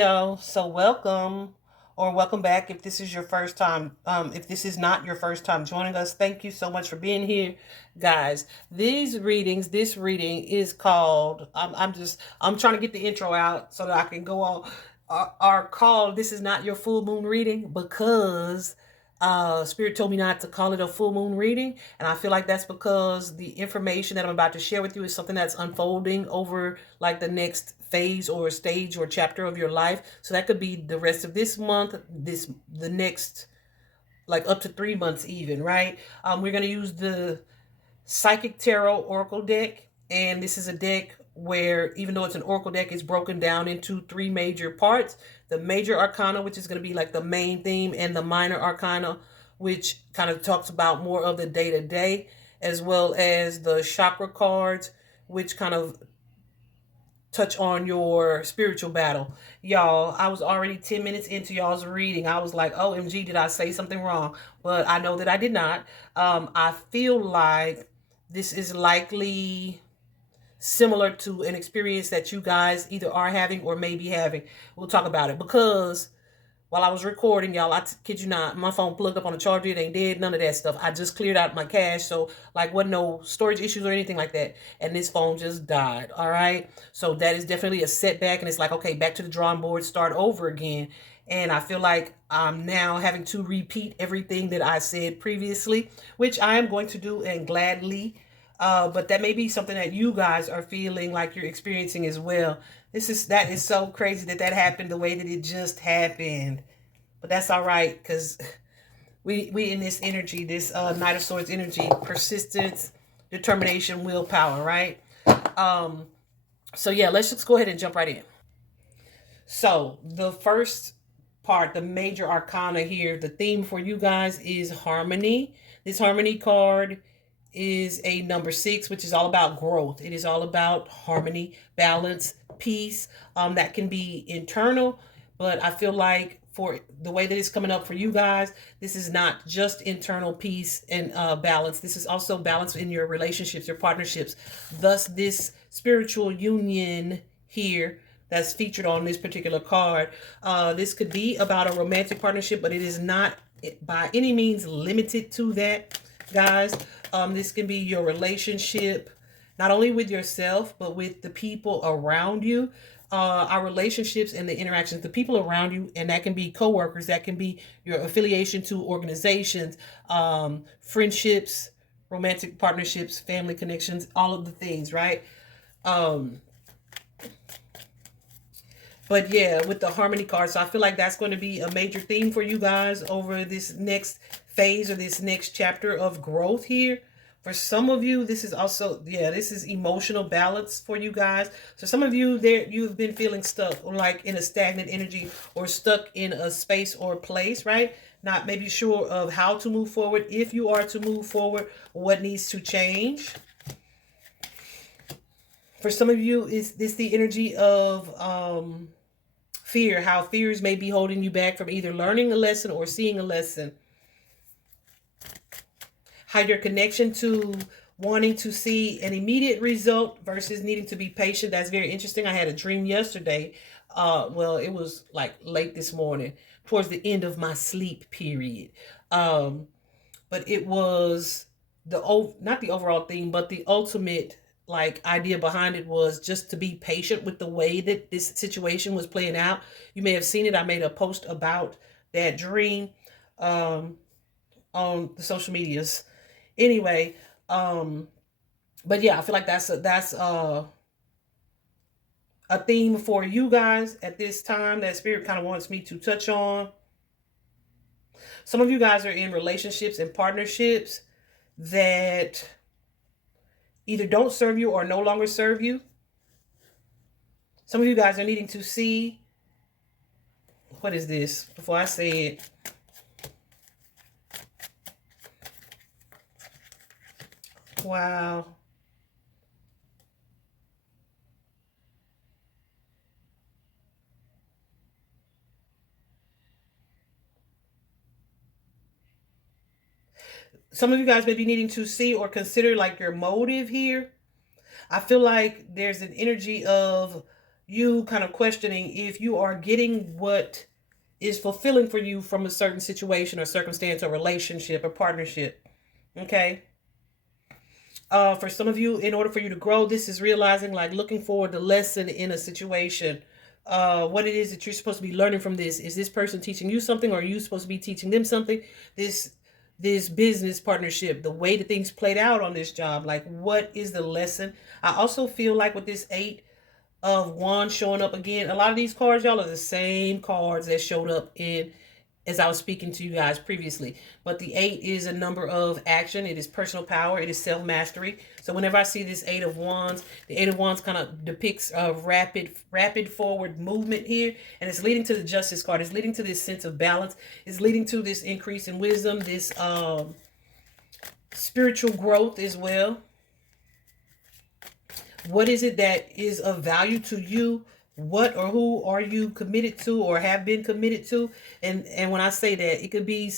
Leo. So welcome or welcome back if this is your first time. If this is not your first time joining us, thank you so much for being here, guys. This reading is called. I'm trying to get the intro out so that I can go on. Our call. This is not your full moon reading because Spirit told me not to call it a full moon reading, and I feel like that's because the information that I'm about to share with you is something that's unfolding over like the next phase or stage or chapter of your life. So that could be the rest of this month, the next, like up to 3 months even, right? We're gonna use the Psychic Tarot Oracle deck, and this is a deck where, even though it's an Oracle deck, it's broken down into three major parts: the major arcana, which is going to be like the main theme, and the minor arcana, which kind of talks about more of the day to day, as well as the chakra cards, which kind of touch on your spiritual battle. Y'all, I was already 10 minutes into y'all's reading. I was like, OMG, did I say something wrong? But I know that I did not. I feel like this is likely similar to an experience that you guys either are having or may be having. We'll talk about it because while I was recording, y'all, kid you not, my phone plugged up on the charger. It ain't dead, none of that stuff. I just cleared out my cache, so like wasn't no storage issues or anything like that. And this phone just died. All right, so that is definitely a setback, and it's like, okay, back to the drawing board, start over again. And I feel like I'm now having to repeat everything that I said previously, which I am going to do and gladly. But that may be something that you guys are feeling like you're experiencing as well. That is so crazy that that happened the way that it just happened. But that's all right, because we in this energy, this Knight of Swords energy, persistence, determination, willpower, right? Um, so yeah, let's just go ahead and jump right in. So the first part, the major arcana here, the theme for you guys is harmony. This harmony card is a number 6, which is all about growth. It is all about harmony, balance, peace. That can be internal, but I feel like for the way that it's coming up for you guys, this is not just internal peace and balance. This is also balance in your relationships, your partnerships. Thus, this spiritual union here that's featured on this particular card. This could be about a romantic partnership, but it is not by any means limited to that, guys. This can be your relationship, not only with yourself, but with the people around you. Our relationships and the interactions, the people around you, and that can be coworkers, that can be your affiliation to organizations, friendships, romantic partnerships, family connections, all of the things, right? Um, but yeah, with the harmony card, so I feel like that's going to be a major theme for you guys over this next phase or this next chapter of growth here. For some of you, this is also, yeah, this is emotional balance for you guys. So some of you there, you've been feeling stuck or like in a stagnant energy or stuck in a space or place, right? Not maybe sure of how to move forward. If you are to move forward, what needs to change? For some of you, is this the energy of fear, how fears may be holding you back from either learning a lesson or seeing a lesson. How your connection to wanting to see an immediate result versus needing to be patient. That's very interesting. I had a dream yesterday. Well, it was like late this morning, towards the end of my sleep period. But it was not the overall theme, but the ultimate like idea behind it was just to be patient with the way that this situation was playing out. You may have seen it. I made a post about that dream um, on the social medias. Anyway, but yeah, I feel like that's a theme for you guys at this time that Spirit kind of wants me to touch on. Some of you guys are in relationships and partnerships that either don't serve you or no longer serve you. Some of you guys are needing to see, what is this? Before I say it, wow. Some of you guys may be needing to see or consider like your motive here. I feel like there's an energy of you kind of questioning if you are getting what is fulfilling for you from a certain situation or circumstance or relationship or partnership. Okay. For some of you, in order for you to grow, this is realizing, like, looking for the lesson in a situation. What it is that you're supposed to be learning from this. Is this person teaching you something, or are you supposed to be teaching them something? This business partnership, the way that things played out on this job, like, what is the lesson? I also feel like with this 8 of Wands showing up again, a lot of these cards, y'all, are the same cards that showed up in as I was speaking to you guys previously. But the 8 is a number of action. It is personal power. It is self-mastery. So whenever I see this 8 of Wands, the 8 of Wands kind of depicts a rapid forward movement here. And it's leading to the Justice card. It's leading to this sense of balance. It's leading to this increase in wisdom, this spiritual growth as well. What is it that is of value to you? What or who are you committed to or have been committed to? And when I say that, it could be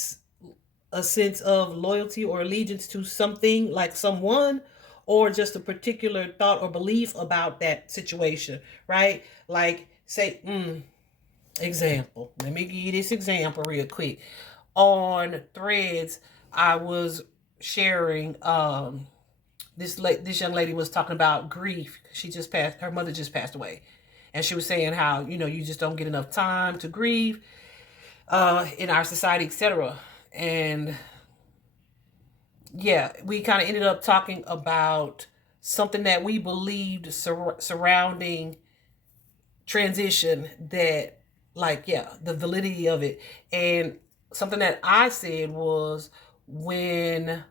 a sense of loyalty or allegiance to something, like someone, or just a particular thought or belief about that situation, right? Like, say, example. Let me give you this example real quick. On Threads, I was sharing this young lady was talking about grief. She just passed, her mother just passed away. And she was saying how, you just don't get enough time to grieve in our society, etc. And yeah, we kind of ended up talking about something that we believed surrounding transition, that, like, yeah, the validity of it. And something that I said was, when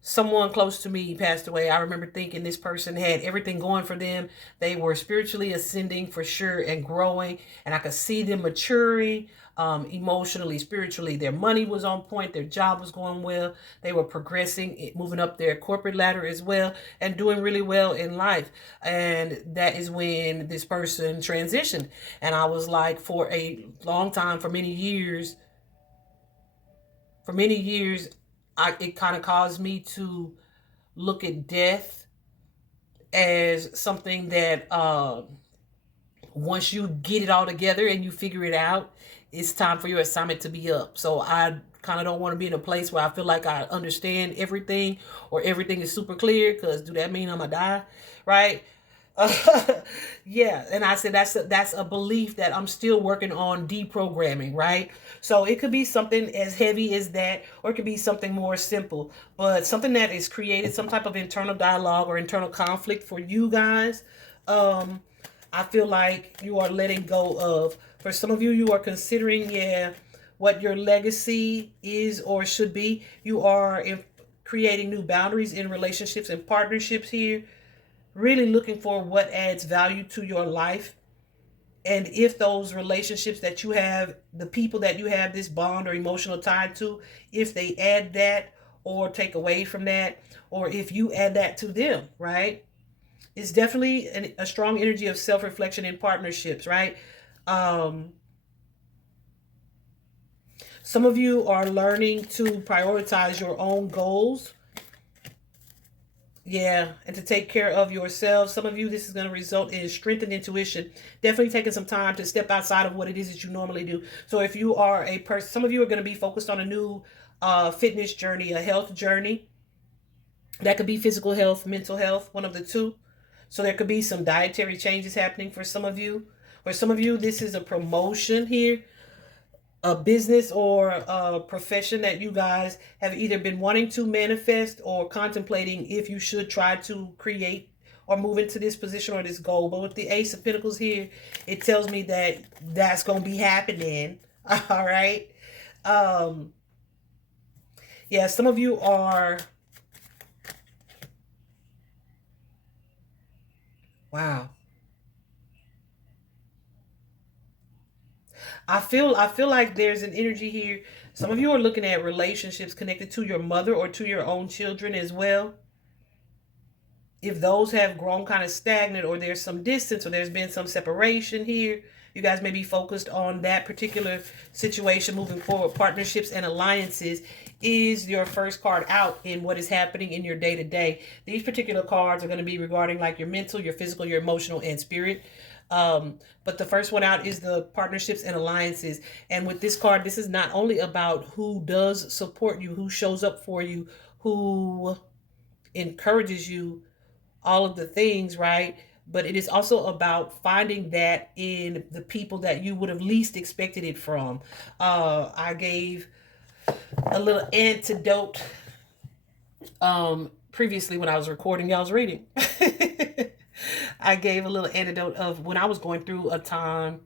someone close to me passed away, I remember thinking this person had everything going for them. They were spiritually ascending for sure and growing, and I could see them maturing emotionally, spiritually. Their money was on point. Their job was going well. They were progressing, moving up their corporate ladder as well, and doing really well in life. And that is when this person transitioned. And I was like, for a long time, for many years, it kind of caused me to look at death as something that once you get it all together and you figure it out, it's time for your assignment to be up. So I kind of don't want to be in a place where I feel like I understand everything or everything is super clear, because do that mean I'm gonna die, right? Yeah, and I said that's a belief that I'm still working on deprogramming, right? So it could be something as heavy as that, or it could be something more simple, but something that is created some type of internal dialogue or internal conflict for you guys. I feel like you are letting go of. For some of you, you are considering, what your legacy is or should be. You are creating new boundaries in relationships and partnerships here, really looking for what adds value to your life. And if those relationships that you have, the people that you have this bond or emotional tie to, if they add that or take away from that, or if you add that to them, right? It's definitely a strong energy of self-reflection in partnerships, right? Some of you are learning to prioritize your own goals. Yeah, and to take care of yourselves. Some of you, this is going to result in strengthened intuition. Definitely taking some time to step outside of what it is that you normally do. So if you are a person, some of you are going to be focused on a new fitness journey, a health journey. That could be physical health, mental health, one of the two. So there could be some dietary changes happening for some of you. For some of you, this is a promotion here, a business or a profession that you guys have either been wanting to manifest or contemplating if you should try to create or move into this position or this goal. But with the Ace of Pentacles here, it tells me that that's going to be happening. All right. Yeah, some of you are... Wow. I feel like there's an energy here. Some of you are looking at relationships connected to your mother or to your own children as well. If those have grown kind of stagnant, or there's some distance, or there's been some separation here, You guys may be focused on that particular situation moving forward. Partnerships and alliances is your first card out in what is happening in your day-to-day. These particular cards are going to be regarding like your mental, your physical, your emotional, and spirit. But the first one out is the partnerships and alliances. And with this card, this is not only about who does support you, who shows up for you, who encourages you, all of the things, right? But it is also about finding that in the people that you would have least expected it from. I gave a little antidote previously when I was recording y'all's reading. I gave a little antidote of when I was going through a time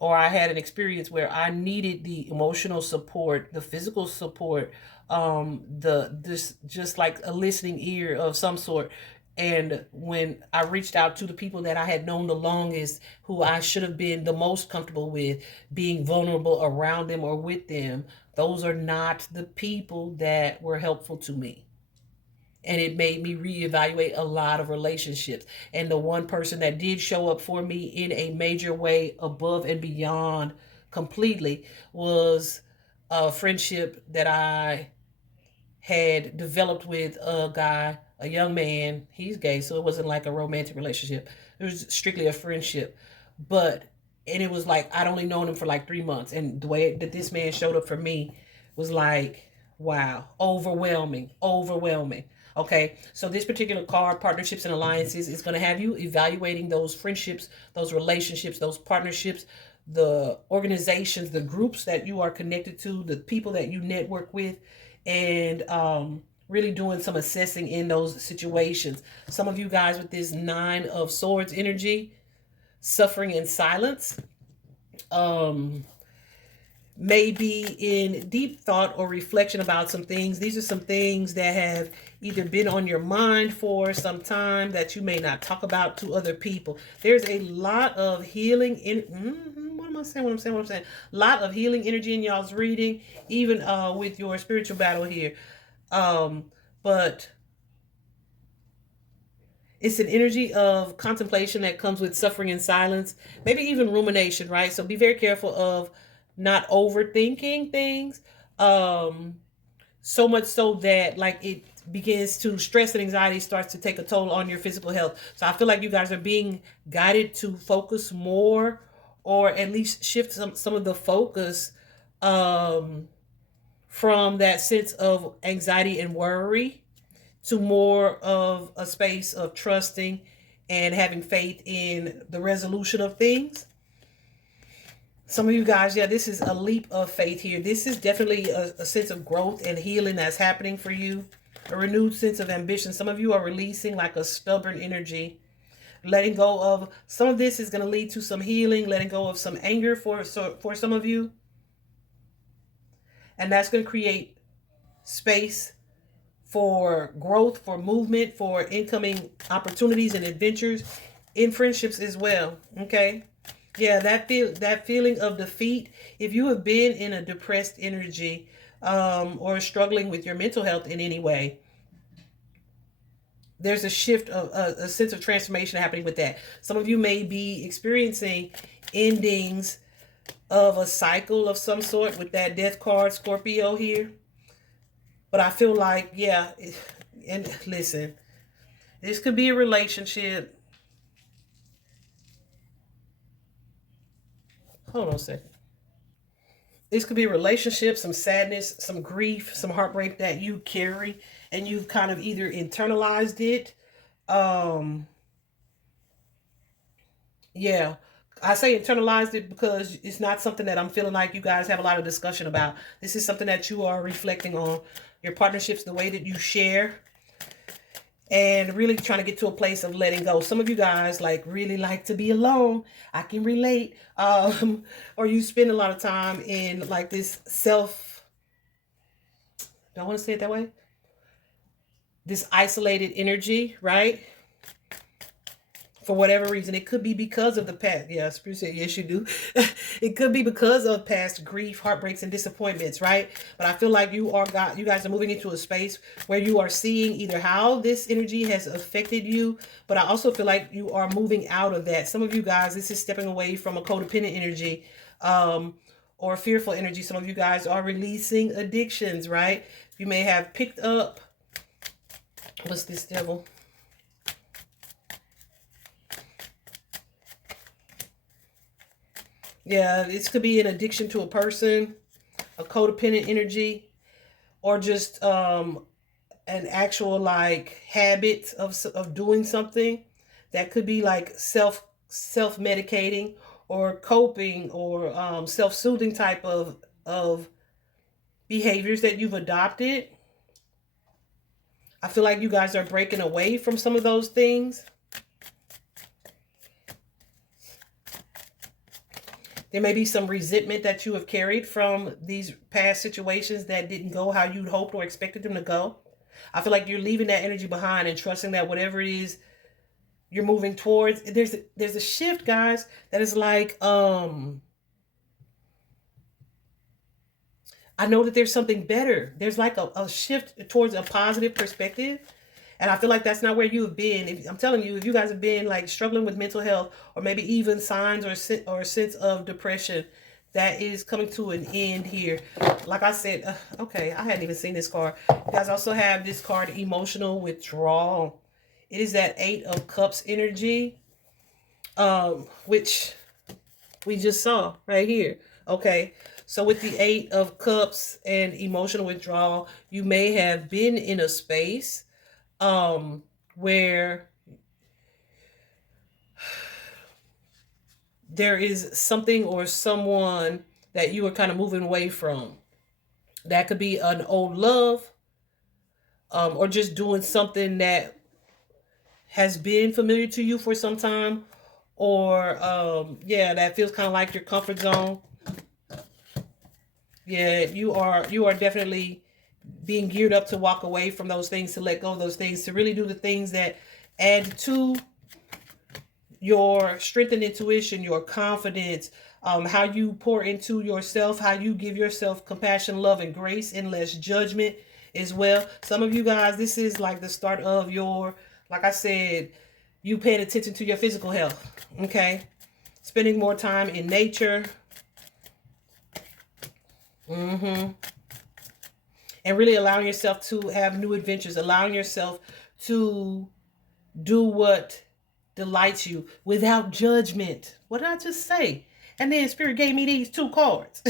or I had an experience where I needed the emotional support, the physical support, this just like a listening ear of some sort. And when I reached out to the people that I had known the longest, who I should have been the most comfortable with, being vulnerable around them or with them, those are not the people that were helpful to me. And it made me reevaluate a lot of relationships. And the one person that did show up for me in a major way above and beyond completely was a friendship that I had developed with a guy, a young man. He's gay, so it wasn't like a romantic relationship. It was strictly a friendship. But, and it was like, I'd only known him for like 3 months. And the way that this man showed up for me was like, wow, overwhelming, overwhelming. Okay, so this particular card, partnerships and alliances, is going to have you evaluating those friendships, those relationships, those partnerships, the organizations, the groups that you are connected to, the people that you network with, and really doing some assessing in those situations. Some of you guys with this 9 of Swords energy, suffering in silence, maybe in deep thought or reflection about some things. These are some things that have either been on your mind for some time that you may not talk about to other people. There's a lot of healing in what am I saying? A lot of healing energy in y'all's reading, even with your spiritual battle here. But it's an energy of contemplation that comes with suffering in silence, maybe even rumination, right? So be very careful of not overthinking things, so much so that like it begins to stress and anxiety starts to take a toll on your physical health. So I feel like you guys are being guided to focus more, or at least shift some of the focus from that sense of anxiety and worry to more of a space of trusting and having faith in the resolution of things. Some of you guys, yeah, this is a leap of faith here. This is definitely a sense of growth and healing that's happening for you. A renewed sense of ambition. Some of you are releasing like a stubborn energy. Letting go of some of this is going to lead to some healing. Letting go of some anger for some of you. And that's going to create space for growth, for movement, for incoming opportunities and adventures in friendships as well. Okay. Yeah, that feeling of defeat. If you have been in a depressed energy, or struggling with your mental health in any way, there's a shift of a sense of transformation happening with that. Some of you may be experiencing endings of a cycle of some sort with that death card, Scorpio here. But I feel like, yeah, and listen, this could be a relationship. Hold on a second. This could be a relationship, some sadness, some grief, some heartbreak that you carry, and you've kind of either internalized it. Yeah, I say internalized it because it's not something that I'm feeling like you guys have a lot of discussion about. This is something that you are reflecting on. Your partnerships, the way that you share, and really trying to get to a place of letting go. Some of you guys like really like to be alone. I can relate. Or you spend a lot of time in like this do I want to say it that way? This isolated energy, right? for whatever reason. It could be because of the past. Yeah, Spruce said, yes, you do. It could be because of past grief, heartbreaks, and disappointments, right? But I feel like you guys are moving into a space where you are seeing either how this energy has affected you, but I also feel like you are moving out of that. Some of you guys, this is stepping away from a codependent energy, or fearful energy. Some of you guys are releasing addictions, right? You may have picked up, what's this, devil? Yeah, this could be an addiction to a person, a codependent energy, or just an actual like habit of doing something that could be like self medicating or coping or self soothing type of behaviors that you've adopted. I feel like you guys are breaking away from some of those things. There may be some resentment that you have carried from these past situations that didn't go how you'd hoped or expected them to go. I feel like you're leaving that energy behind and trusting that whatever it is you're moving towards, there's a shift, guys, that is like, I know that there's something better. There's like a shift towards a positive perspective. And I feel like that's not where you have been. I'm telling you, if you guys have been like struggling with mental health or maybe even signs or a sense of depression, that is coming to an end here. Like I said, okay, I hadn't even seen this card. You guys also have this card, emotional withdrawal. It is that 8 of Cups energy, which we just saw right here. Okay, so with the 8 of Cups and emotional withdrawal, you may have been in a space where there is something or someone that you are kind of moving away from. That could be an old love, or just doing something that has been familiar to you for some time, or yeah, that feels kind of like your comfort zone. Yeah, you are definitely being geared up to walk away from those things, to let go of those things, to really do the things that add to your strength and intuition, your confidence, how you pour into yourself, how you give yourself compassion, love, and grace, and less judgment as well. Some of you guys, this is like the start of your, like I said, you paying attention to your physical health, okay? Spending more time in nature. And really allowing yourself to have new adventures, allowing yourself to do what delights you without judgment. What did I just say? And then Spirit gave me these 2 cards.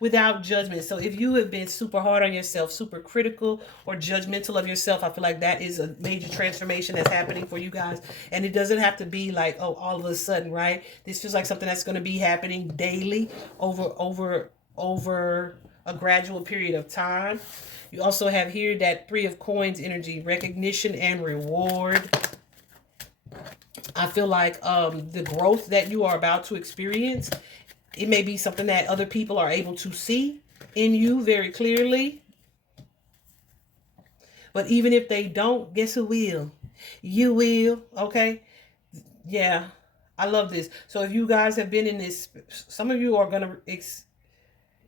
Without judgment. So if you have been super hard on yourself, super critical or judgmental of yourself, I feel like that is a major transformation that's happening for you guys. And it doesn't have to be like, oh, all of a sudden, right? This feels like something that's going to be happening daily over a gradual period of time. You also have here that 3 of Coins energy, recognition and reward. I feel like the growth that you are about to experience, it may be something that other people are able to see in you very clearly. But even if they don't, guess who will? You will, okay? Yeah, I love this. So if you guys have been in this, some of you are going to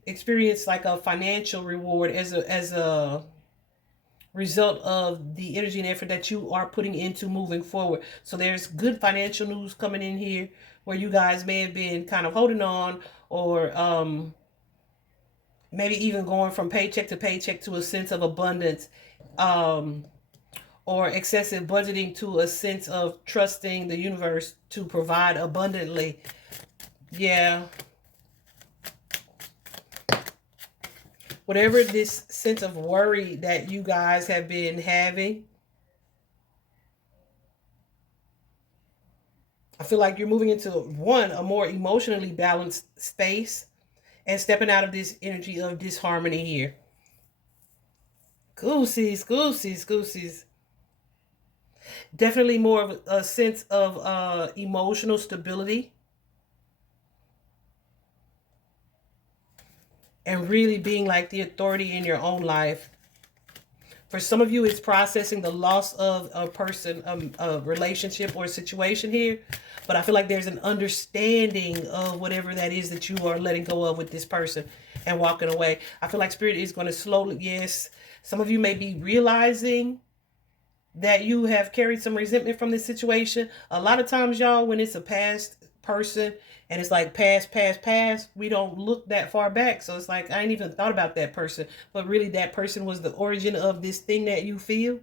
experience like a financial reward as a result of the energy and effort that you are putting into moving forward. So there's good financial news coming in here where you guys may have been kind of holding on, or maybe even going from paycheck to paycheck to a sense of abundance, or excessive budgeting to a sense of trusting the universe to provide abundantly. Yeah. Whatever this sense of worry that you guys have been having, I feel like you're moving into a more emotionally balanced space and stepping out of this energy of disharmony here. Goosies, goosies, goosies. Definitely more of a sense of emotional stability. And really being like the authority in your own life. For some of you, it's processing the loss of a person, a relationship or a situation here. But I feel like there's an understanding of whatever that is that you are letting go of with this person and walking away. I feel like Spirit is going to slowly, yes, some of you may be realizing that you have carried some resentment from this situation. A lot of times, y'all, when it's a past person and it's like past, we don't look that far back. So it's like, I ain't even thought about that person. But really, that person was the origin of this thing that you feel.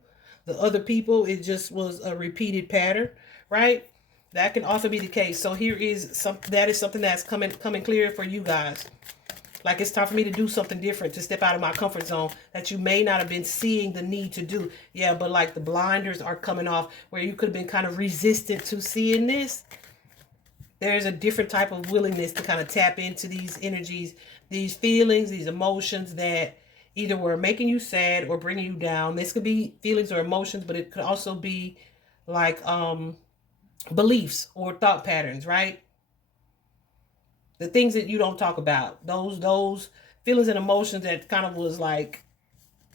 The other people, it just was a repeated pattern, right? That can also be the case. So here is that is something that's coming clear for you guys. Like, it's time for me to do something different, to step out of my comfort zone that you may not have been seeing the need to do. Yeah, but like the blinders are coming off where you could have been kind of resistant to seeing this. There's a different type of willingness to kind of tap into these energies, these feelings, these emotions that either were making you sad or bringing you down. This could be feelings or emotions, but it could also be like beliefs or thought patterns, right? The things that you don't talk about, those feelings and emotions that kind of was like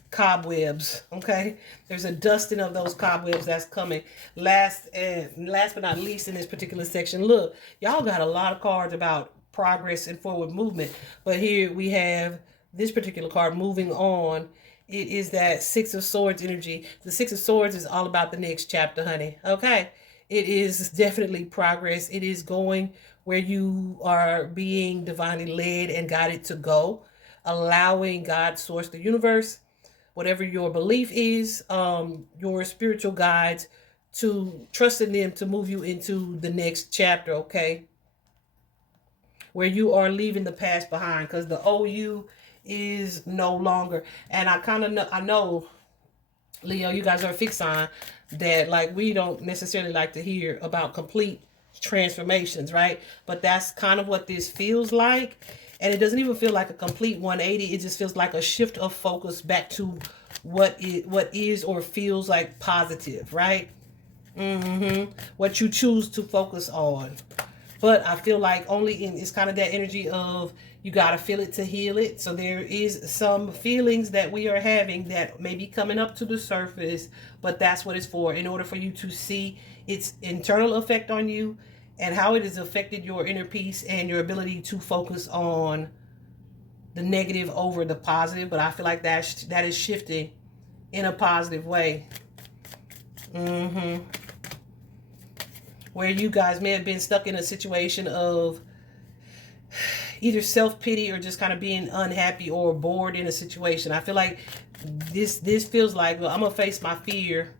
cobwebs. Okay, there's a dusting of those cobwebs that's coming. Last but not least in this particular section, look, y'all got a lot of cards about progress and forward movement, but here we have this particular card, moving on. It is that Six of Swords energy. The Six of Swords is all about the next chapter, honey. Okay, it is definitely progress. It is going where you are being divinely led and guided to go, allowing God, source, the universe, whatever your belief is, your spiritual guides, to trust in them to move you into the next chapter, okay? Where you are leaving the past behind, because the OU is no longer. And I know, Leo, you guys are a fixed sign that like we don't necessarily like to hear about complete transformations, right? But that's kind of what this feels like. And it doesn't even feel like a complete 180. It just feels like a shift of focus back to what is or feels like positive, right? What you choose to focus on. But I feel like it's kind of that energy of you got to feel it to heal it. So there is some feelings that we are having that may be coming up to the surface, but that's what it's for. In order for you to see its internal effect on you and how it has affected your inner peace and your ability to focus on the negative over the positive. But I feel like that is shifting in a positive way. Where you guys may have been stuck in a situation of either self-pity or just kind of being unhappy or bored in a situation. I feel like this feels like, well, I'm going to face my fear.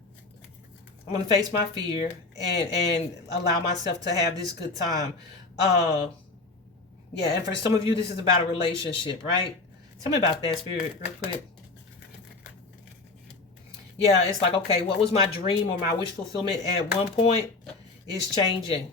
I'm going to face my fear and allow myself to have this good time. Yeah, and for some of you, this is about a relationship, right? Tell me about that, Spirit, real quick. Yeah, it's like, okay, what was my dream or my wish fulfillment at one point is changing.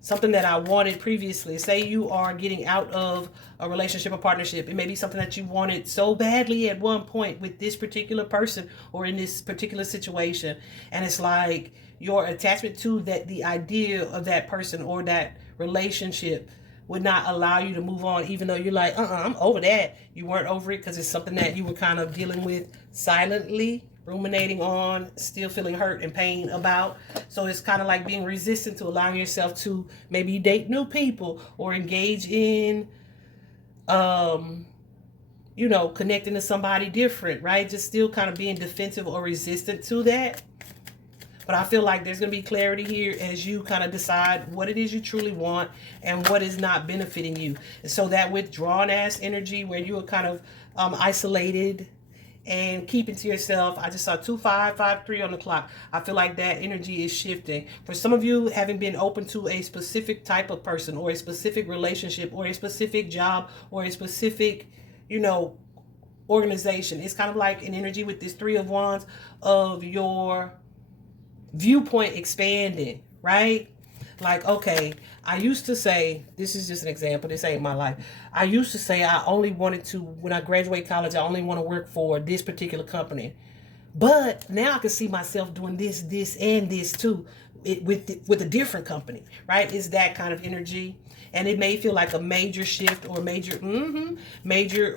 Something that I wanted previously. Say you are getting out of a relationship or partnership. It may be something that you wanted so badly at one point with this particular person or in this particular situation. And it's like your attachment to the idea of that person or that relationship would not allow you to move on, even though you're like, I'm over that. You weren't over it because it's something that you were kind of dealing with silently, ruminating on, still feeling hurt and pain about. So it's kind of like being resistant to allowing yourself to maybe date new people or engage in, connecting to somebody different, right? Just still kind of being defensive or resistant to that. But I feel like there's going to be clarity here as you kind of decide what it is you truly want and what is not benefiting you. And so that withdrawn ass energy where you are kind of isolated and keeping to yourself. I just saw 2553 on the clock. I feel like that energy is shifting. For some of you, having been open to a specific type of person or a specific relationship or a specific job or a specific, organization. It's kind of like an energy with this Three of Wands of your viewpoint expanding, right? Like, okay, I used to say, this is just an example, this ain't my life. I used to say I only wanted to, when I graduate college, I only want to work for this particular company. But now I can see myself doing this, and this too. with a different company, right? It's that kind of energy. And it may feel like a major shift or major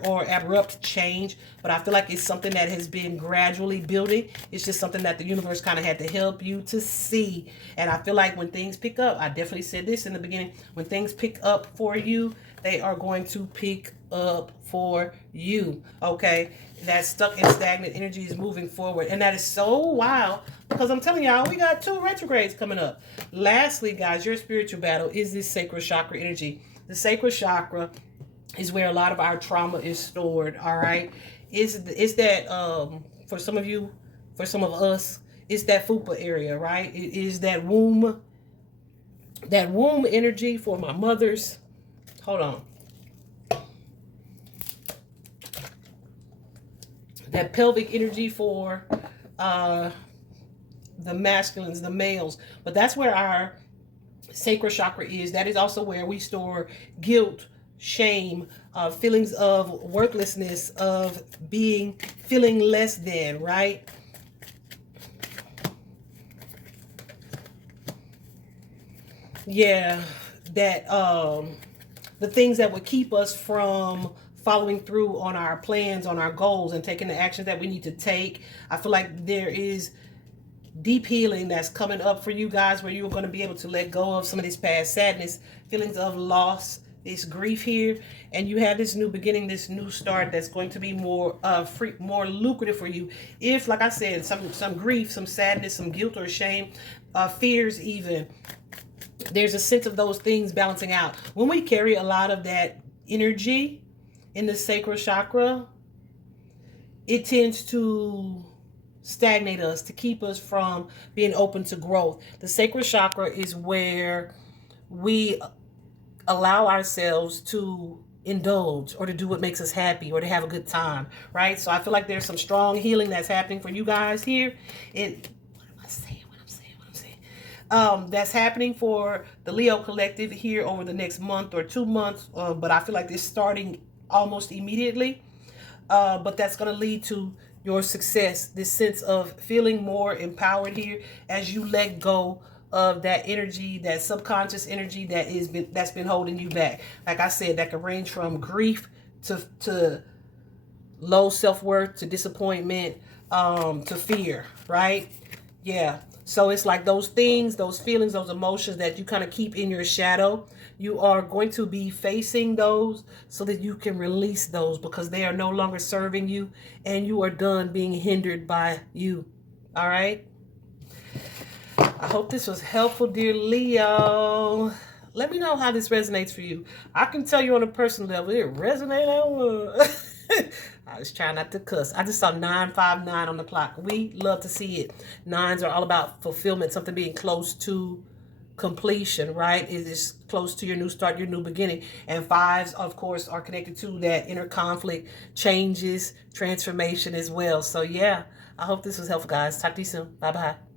or abrupt change, but I feel like it's something that has been gradually building. It's just something that the universe kind of had to help you to see. And I feel like when things pick up, I definitely said this in the beginning, when things pick up for you, they are going to pick up for you, okay? That stuck and stagnant energy is moving forward. And that is so wild because I'm telling y'all, we got 2 retrogrades coming up. Lastly, guys, your spiritual battle is this sacral chakra energy. The sacral chakra is where a lot of our trauma is stored, all right? Is that, for some of you, for some of us, it's that fupa area, right? It is that womb energy for my mothers. Hold on. That pelvic energy for the masculines, the males. But that's where our sacral chakra is. That is also where we store guilt, shame, feelings of worthlessness, of feeling less than, right? Yeah, that the things that would keep us from following through on our plans, on our goals, and taking the actions that we need to take. I feel like there is deep healing that's coming up for you guys, where you're going to be able to let go of some of this past sadness, feelings of loss, this grief here, and you have this new beginning, this new start that's going to be more free, more lucrative for you. If, like I said, some grief, some sadness, some guilt or shame, fears even, there's a sense of those things balancing out. When we carry a lot of that energy in the sacral chakra, it tends to stagnate us, to keep us from being open to growth. The sacral chakra is where we allow ourselves to indulge or to do what makes us happy or to have a good time, right? So I feel like there's some strong healing that's happening for you guys here. That's happening for the Leo collective here over the next month or 2 months, but I feel like it's starting almost immediately. But that's going to lead to your success, this sense of feeling more empowered here as you let go of that energy, that subconscious energy that's been holding you back. Like I said, that can range from grief to low self-worth, to disappointment, to fear, right? Yeah. So it's like those things, those feelings, those emotions that you kind of keep in your shadow, you are going to be facing those so that you can release those, because they are no longer serving you and you are done being hindered by you. All right. I hope this was helpful, dear Leo. Let me know how this resonates for you. I can tell you on a personal level, it resonated. I was trying not to cuss. I just saw 959 on the clock. We love to see it. 9s are all about fulfillment, something being close to completion, right? It is close to your new start, your new beginning. And 5s, of course, are connected to that inner conflict, changes, transformation as well. So yeah, I hope this was helpful, guys. Talk to you soon. Bye-bye.